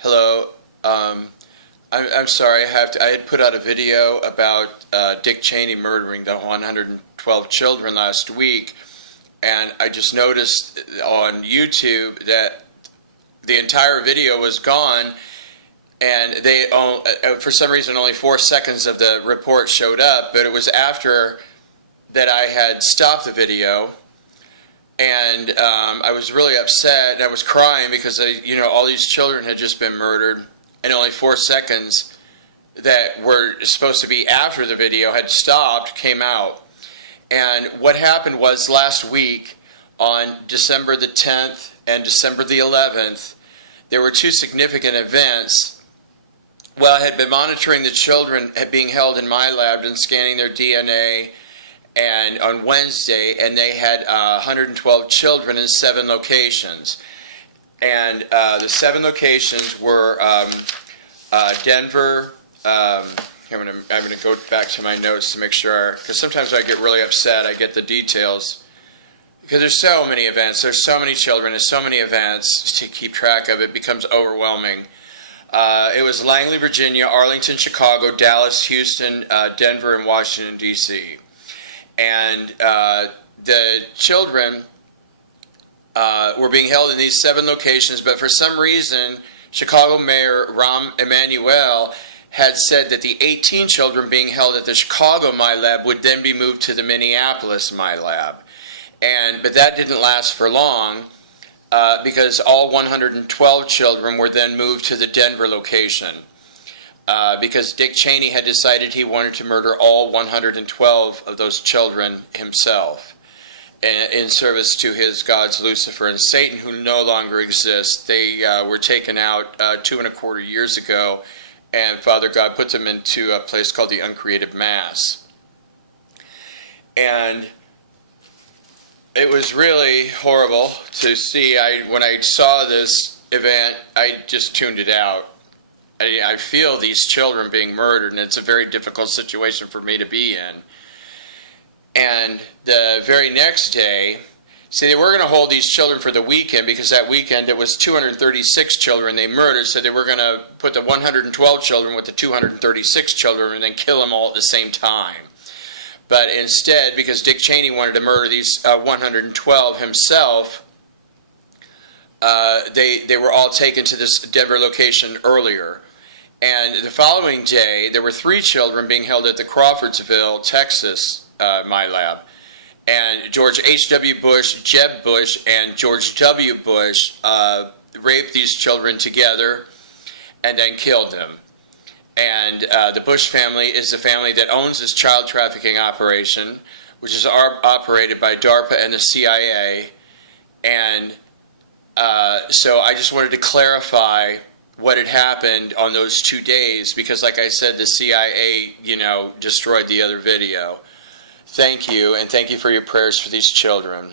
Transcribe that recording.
Hello. I'm sorry. I had put out a video about Dick Cheney murdering the 112 children last week, and I just noticed on YouTube that the entire video was gone, and for some reason only 4 seconds of the report showed up, but it was after that I had stopped the video. And I was really upset, and I was crying because all these children had just been murdered, and only 4 seconds that were supposed to be after the video had stopped came out. And what happened was last week, on December the 10th and December the 11th, there were two significant events. Well, I had been monitoring the children being held in MILAB and scanning their DNA, and on Wednesday, and they had 112 children in 7 locations. And the 7 locations were Denver. I'm going to go back to my notes to make sure, because sometimes when I get really upset, I get the details. Because there's so many events, there's so many children, there's so many events to keep track of, it becomes overwhelming. It was Langley, Virginia, Arlington, Chicago, Dallas, Houston, Denver, and Washington, D.C. And the children were being held in these 7 locations, but for some reason, Chicago Mayor Rahm Emanuel had said that the 18 children being held at the Chicago MILAB would then be moved to the Minneapolis MILAB. But that didn't last for long because all 112 children were then moved to the Denver location. Because Dick Cheney had decided he wanted to murder all 112 of those children himself in service to his gods Lucifer and Satan, who no longer exist. They were taken out 2¼ years ago, and Father God put them into a place called the Uncreated Mass. And it was really horrible to see. When I saw this event, I just tuned it out. I feel these children being murdered, and it's a very difficult situation for me to be in. And the very next day, see, they were going to hold these children for the weekend, because that weekend it was 236 children they murdered, so they were going to put the 112 children with the 236 children and then kill them all at the same time. But instead, because Dick Cheney wanted to murder these 112 himself, they were all taken to this Denver location earlier. And the following day, there were 3 children being held at the Crawfordsville, Texas MILAB. And George H.W. Bush, Jeb Bush, and George W. Bush raped these children together and then killed them. And the Bush family is the family that owns this child trafficking operation, which is operated by DARPA and the CIA. And so I just wanted to clarify what had happened on those 2 days, because like I said, the CIA, destroyed the other video. Thank you, and thank you for your prayers for these children.